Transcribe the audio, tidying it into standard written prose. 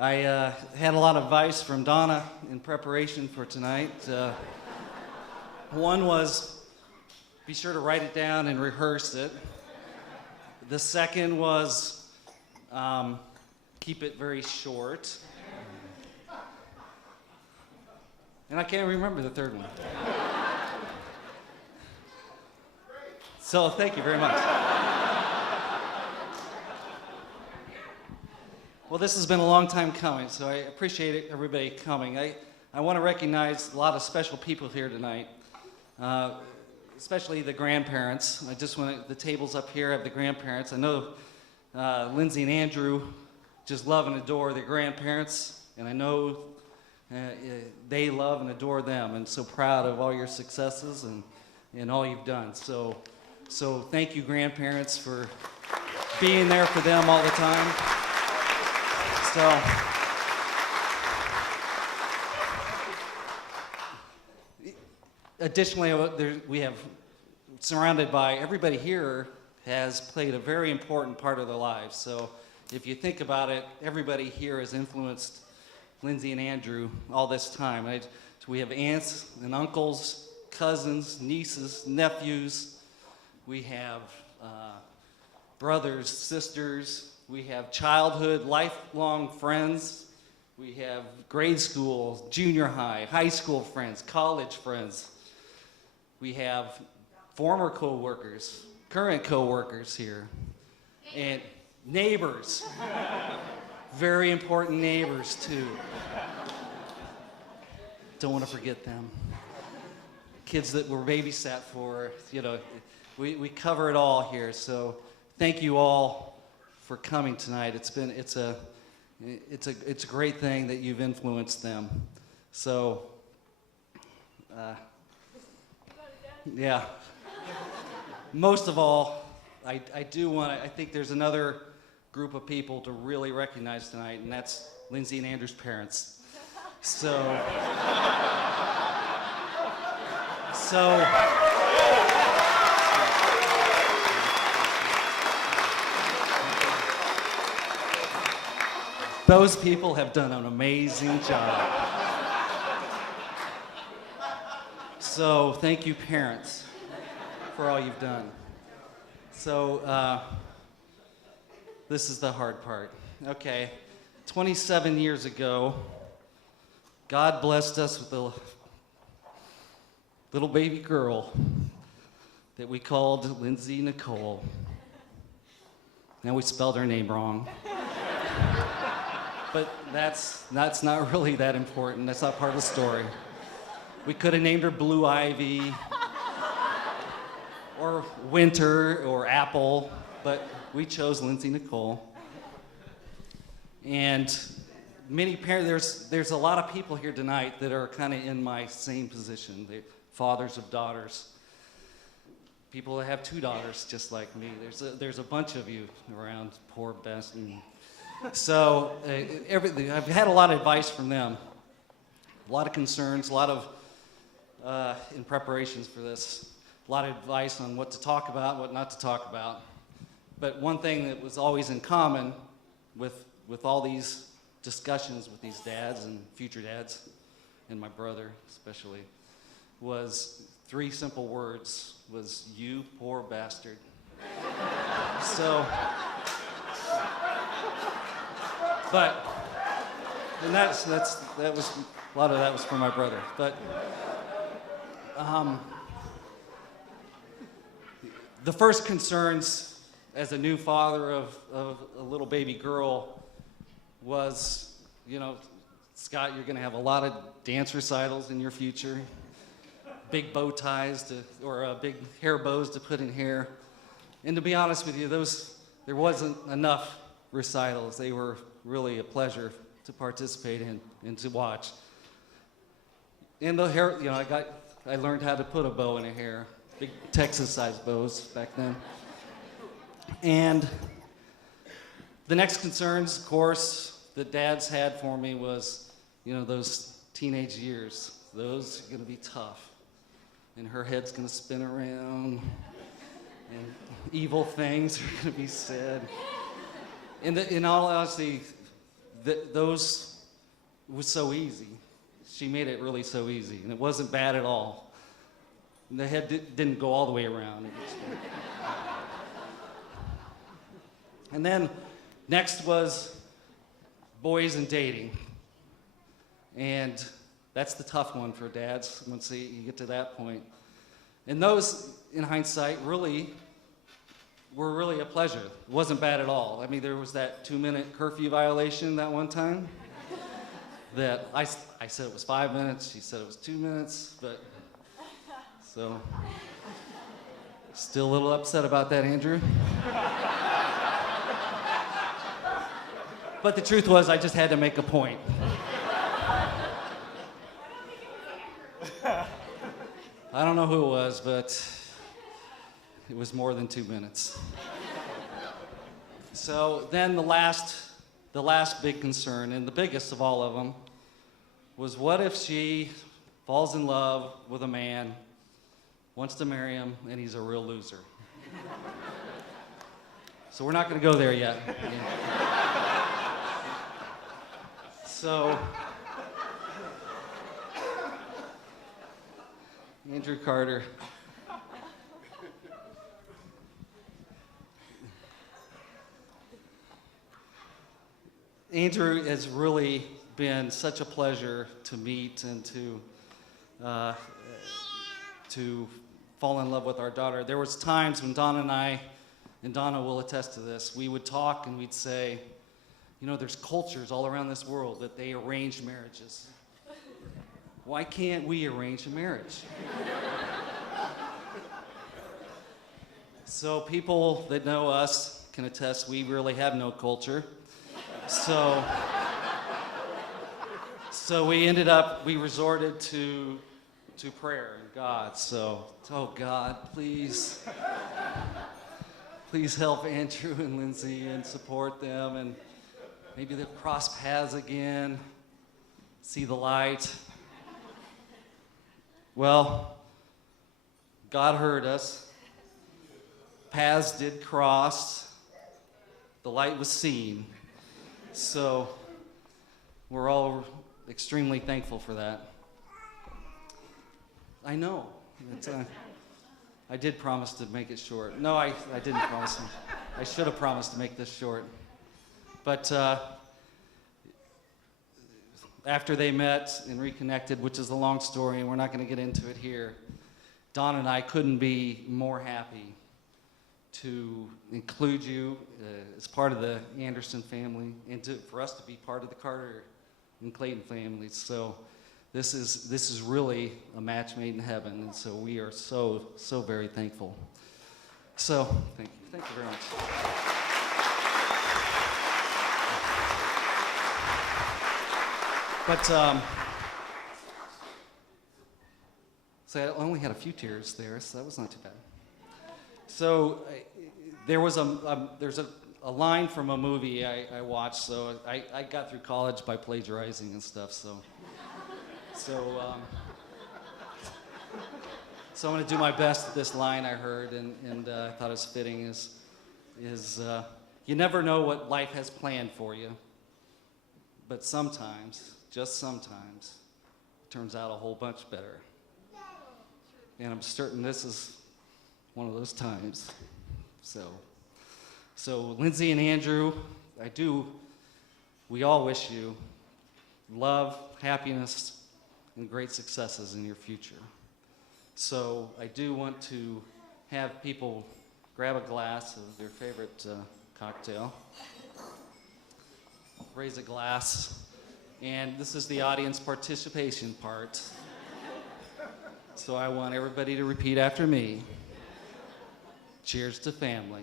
I had a lot of advice from Donna in preparation for tonight. One was, be sure to write it down and rehearse it. The second was, keep it very short. And I can't remember the third one. So thank you very much. Well, this has been a long time coming, so I appreciate everybody coming. I want to recognize a lot of special people here tonight, especially the grandparents. I just want the tables up here have the grandparents. I know Lindsay and Andrew just love and adore their grandparents, and I know they love and adore them, and so proud of all your successes and all you've done. So thank you, grandparents, for being there for them all the time. So, additionally, we have surrounded by everybody here has played a very important part of their lives. So, if you think about it, everybody here has influenced Lindsay and Andrew all this time. So we have aunts and uncles, cousins, nieces, nephews. We have brothers, sisters. We have childhood, lifelong friends. We have grade school, junior high, high school friends, college friends. We have former co-workers, current co-workers here, and neighbors. Very important neighbors, too. Don't want to forget them. Kids that were babysat for, we cover it all here. So thank you all for coming tonight. It's a great thing that you've influenced them. So, yeah. Most of all, I think there's another group of people to really recognize tonight, and that's Lindsay and Andrew's parents. So. Those people have done an amazing job. So thank you, parents, for all you've done. So this is the hard part. Okay, 27 years ago, God blessed us with a little baby girl that we called Lindsay Nicole. Now we spelled her name wrong. But that's not really that important. That's not part of the story. We could have named her Blue Ivy, or Winter, or Apple, but we chose Lindsay Nicole. And many parents, there's a lot of people here tonight that are kind of in my same position. They're fathers of daughters. People that have two daughters, just like me. There's a bunch of you around, poor Bess. So I've had a lot of advice from them, a lot of concerns, a lot of, in preparations for this, a lot of advice on what to talk about, what not to talk about. But one thing that was always in common with all these discussions with these dads and future dads, and my brother especially, was three simple words, was you poor bastard. So. But, and that was, a lot of that was for my brother. But, the first concerns as a new father of a little baby girl was, Scott, you're gonna have a lot of dance recitals in your future, big bow ties or big hair bows to put in hair. And to be honest with you, there wasn't enough recitals. They were really a pleasure to participate in and to watch. And the hair, I learned how to put a bow in a hair, big Texas-sized bows back then. And the next concerns, of course, that dads had for me was, those teenage years. Those are gonna be tough. And her head's gonna spin around, and evil things are gonna be said. In all honesty, those was so easy. She made it really so easy, and it wasn't bad at all. And the head didn't go all the way around. And then next was boys and dating. And that's the tough one for dads once you get to that point. And those, in hindsight, were really a pleasure. It wasn't bad at all. I mean, there was that 2-minute curfew violation that one time that I said it was 5 minutes, she said it was 2 minutes, but so still a little upset about that, Andrew. But the truth was, I just had to make a point. I don't know who it was, but it was more than 2 minutes. So then the last big concern, and the biggest of all of them, was what if she falls in love with a man, wants to marry him, and he's a real loser? So we're not going to go there yet. So, Andrew Carter. Andrew has really been such a pleasure to meet and to fall in love with our daughter. There was times when Donna and I, and Donna will attest to this, we would talk and we'd say, you know, there's cultures all around this world that they arrange marriages. Why can't we arrange a marriage? So people that know us can attest we really have no culture. So we resorted to prayer and God. So, oh God, please help Andrew and Lindsay and support them, and maybe they'll cross paths again, see the light. Well, God heard us. Paths did cross. The light was seen. So we're all extremely thankful for that. I know. I did promise to make it short. No, I didn't promise. I should have promised to make this short. But after they met and reconnected, which is a long story, and we're not going to get into it here, Don and I couldn't be more happy to include you as part of the Anderson family, and for us to be part of the Carter and Clayton families. So this is really a match made in heaven, and so we are so very thankful. So thank you very much. But so I only had a few tears there, so that was not too bad. So there's a line from a movie I watched. So I got through college by plagiarizing and stuff. So I'm going to do my best at this line I heard, and I thought it was fitting. Is you never know what life has planned for you, but sometimes, just sometimes, it turns out a whole bunch better. And I'm certain this is one of those times. So Lindsay and Andrew, we all wish you love, happiness, and great successes in your future. So I do want to have people grab a glass of their favorite cocktail, raise a glass, and this is the audience participation part. So I want everybody to repeat after me. Cheers to family.